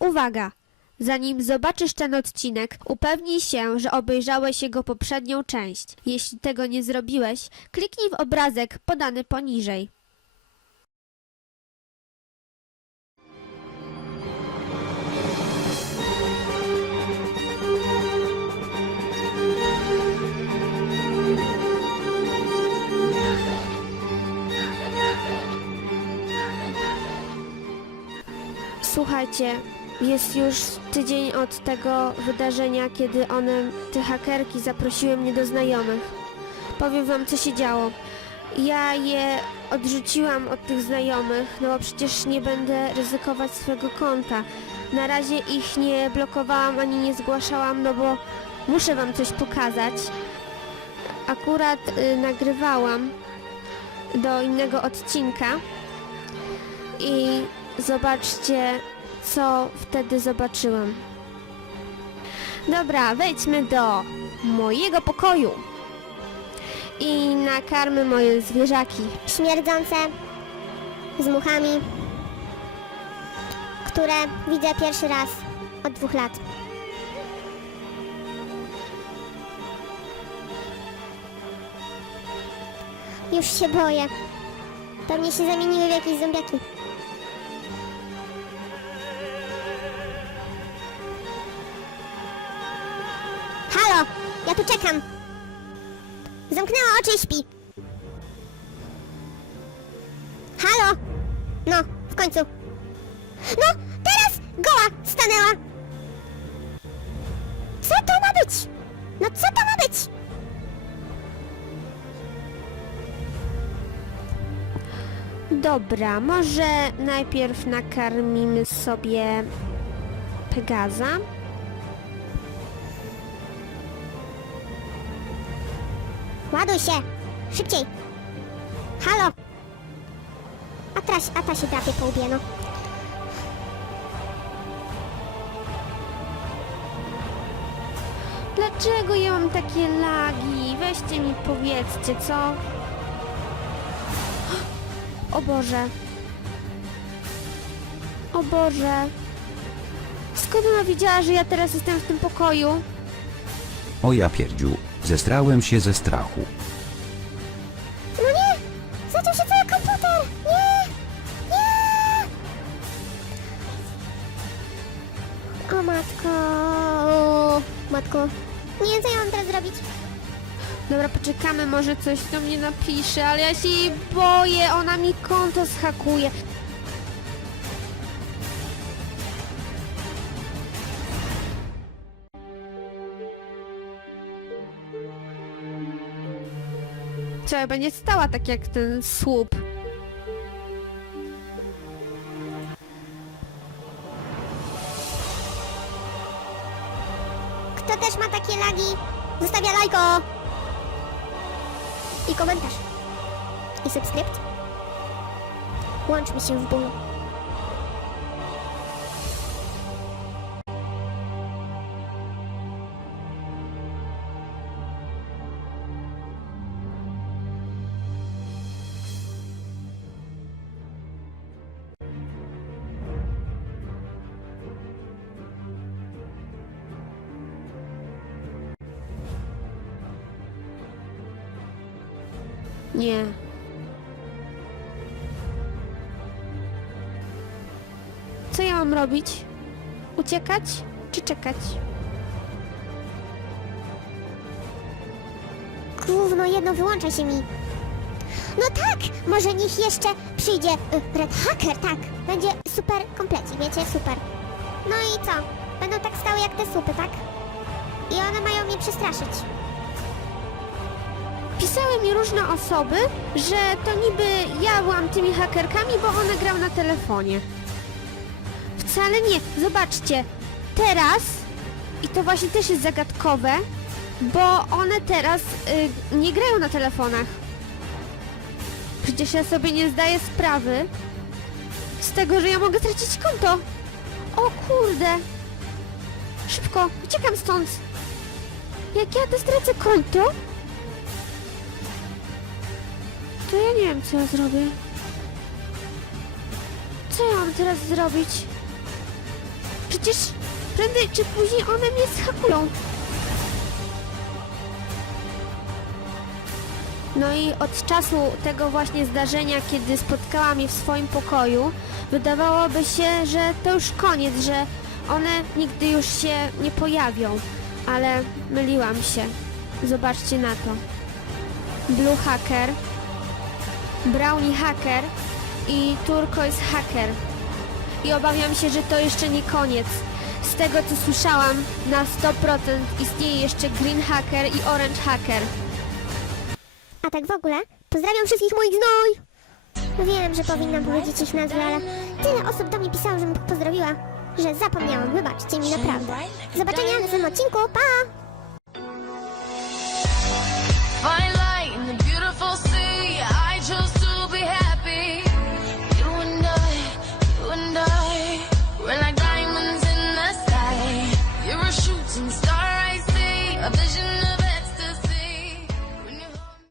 Uwaga! Zanim zobaczysz ten odcinek, upewnij się, że obejrzałeś jego poprzednią część. Jeśli tego nie zrobiłeś, kliknij w obrazek podany poniżej. Słuchajcie, jest już tydzień od tego wydarzenia, kiedy one, te hakerki, zaprosiły mnie do znajomych. Powiem wam, co się działo. Ja je odrzuciłam od tych znajomych, no bo przecież nie będę ryzykować swojego konta. Na razie ich nie blokowałam ani nie zgłaszałam, no bo muszę wam coś pokazać. Akurat y, nagrywałam do innego odcinka i zobaczcie, co wtedy zobaczyłam. Dobra, wejdźmy do mojego pokoju i nakarmy moje zwierzaki. śmierdzące, z muchami, które widzę pierwszy raz od dwóch lat. Już się boję. Pewnie się zamieniły w jakieś zombiaki. Halo, ja tu czekam. Zamknęła oczy i śpi. Halo? No, w końcu. No, teraz goła stanęła. Co to ma być? No co to ma być? Dobra, może najpierw nakarmimy sobie Pegaza. Ładuj się! Szybciej! Halo! A teraz, a ta się drapie po łbie, no. Dlaczego ja mam takie lagi? Weźcie mi powiedzcie, co? O Boże. O Boże. Skąd ona wiedziała, że ja teraz jestem w tym pokoju? O ja pierdziu, zestrałem się ze strachu. No nie! Zaciął się cały komputer! Nie! Nie! O matko! O, matko. Nie wiem, co ja mam teraz zrobić. Dobra, poczekamy, może coś do mnie napisze, ale ja się jej boję, ona mi konto schakuje. Ja będzie stała tak jak ten słup. Kto też ma takie lagi, zostawia lajko! I komentarz. I subskrypt. Łączmy się w bólu. Nie. Co ja mam robić? Uciekać czy czekać? Gówno jedno, wyłącza się mi. No tak, może niech jeszcze przyjdzie y, Red Hacker, tak. Będzie super komplecik, wiecie, super. No i co? Będą tak stały jak te supy, tak? I one mają mnie przestraszyć. Pisały mi różne osoby, że to niby ja byłam tymi hakerkami, bo one grały na telefonie. Wcale nie. Zobaczcie, teraz, i to właśnie też jest zagadkowe, bo one teraz y, nie grają na telefonach. Przecież ja sobie nie zdaję sprawy z tego, że ja mogę stracić konto. O kurde. Szybko, uciekam stąd. Jak ja to stracę konto, to ja nie wiem, co ja zrobię. Co ja mam teraz zrobić? Przecież prędzej czy później one mnie schakują. No i od czasu tego właśnie zdarzenia, kiedy spotkałam je w swoim pokoju, wydawałoby się, że to już koniec, że one nigdy już się nie pojawią. Ale myliłam się. Zobaczcie na to. Blue Hacker, Brownie Hacker i Turquoise Hacker. I obawiam się, że to jeszcze nie koniec. Z tego co słyszałam, na 100% istnieje jeszcze Green Hacker i Orange Hacker. A tak w ogóle, pozdrawiam wszystkich moich znoj! Wiem, że powinnam powiedzieć ich nazwy, ale tyle osób do mnie pisało, żebym pozdrowiła, że zapomniałam. Wybaczcie mi naprawdę. Do zobaczenia w następnym odcinku. Pa!